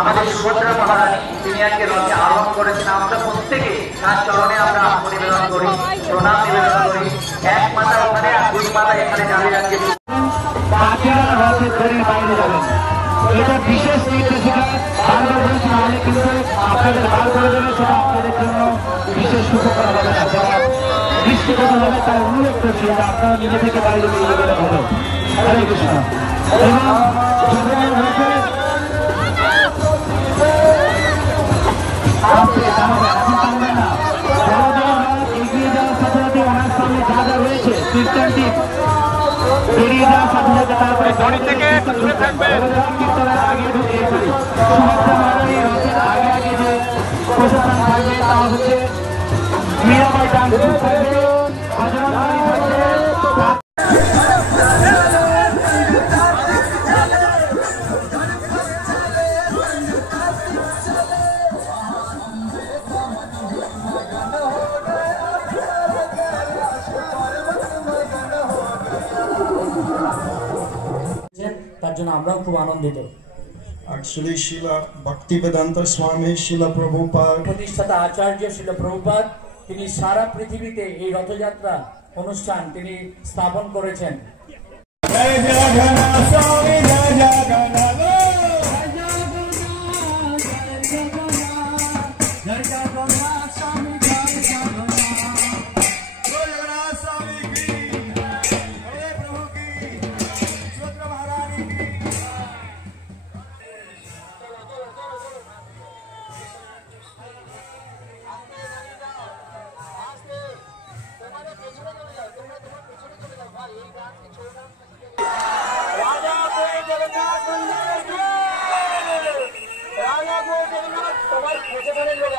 আমাদের সুভদ্রা মহারানী তিনি আজকে রথে আরোহণ করেছেন। আমরা প্রত্যেকে তার চরণে আমরা নিবেদন করি, প্রণাম নিবেদন করি। এক মাথা ওখানে আর দুই মাথা এখানে দাঁড়িয়ে রাখছে। এটা বিশেষ নির্দেশিকা বারবার বলছি, নাহলে কিন্তু আপনাদের বার করে দেবে, সেটা আপনাদের জন্য বিশেষ উপকার হবে না। যারা দৃষ্টিগত হবে তার অনুরোধ করছি আপনারা নিজে থেকে বাড়ি থেকে নিবেদন হবে। হরে কৃষ্ণ। এবং এগিয়ে যাওয়ার সাথে সাথে ওনার সামনে যা যা রয়েছে কীর্তনটি বেরিয়ে যাওয়ার সাথে সাথে তারপরে বাড়ি থেকে কীর্তনের আগে ঢুকিয়ে ফেলি। সুভদ্রা মহারানীর রথের আগে আগে যে প্রশাসন থাকবে তা হচ্ছে মীরাবাই ডান্স গ্রুপ থাকবে, ভজনন বাড়ি থাকবে। তার জন্য আমরাও খুব আনন্দিত। Actually, Srila Bhaktivedanta Swami, Srila Prabhupada, প্রতিষ্ঠাতা আচার্য শিল প্রভুপাদ তিনি সারা পৃথিবীতে এই রথযাত্রা অনুষ্ঠান তিনি স্থাপন করেছেন।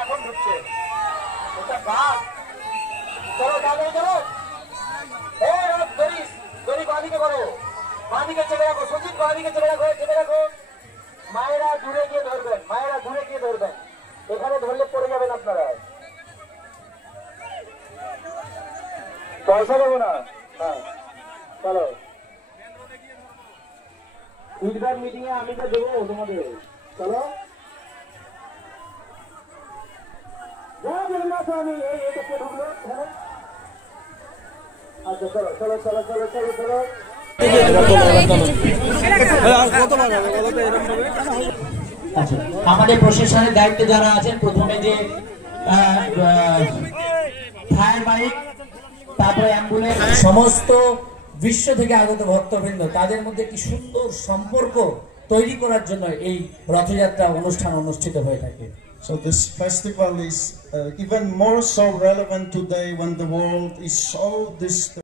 এখন ঢুকছে ওটা গাছ। চলো তাড়াতাড়ি চলো। দড়ি বাঁদিকে করো, বাঁদিকে চেপে রাখো। সচিন বাঁদিকে চেপে রাখো, চেপে রাখো। মায়েরা দূরে গিয়ে ধরবেন, মায়েরা দূরে গিয়ে ধরবেন। এখানে ধরলে পড়ে যাবেন আপনারা। পয়সা দেবো না। হ্যাঁ চলো, ফিডব্যাক মিটিং এ আমি তো দেবো তোমাদের। চলো আমি এটা ঢুকলো। আচ্ছা চলো চলো চলো চলো চলো চলো। আচ্ছা, আমাদের প্রশাসনের দায়িত্বে যারা আছেন, প্রথমে যে ফায়ার বাইক, তারপরে অ্যাম্বুলেন্স, সমস্ত বিশ্ব থেকে আগত ভক্তবৃন্দ, তাদের মধ্যে একটি সুন্দর সম্পর্ক তৈরি করার জন্য এই রথযাত্রা অনুষ্ঠান অনুষ্ঠিত হয়ে থাকে। So this festival is even more so relevant today when the world is so distant.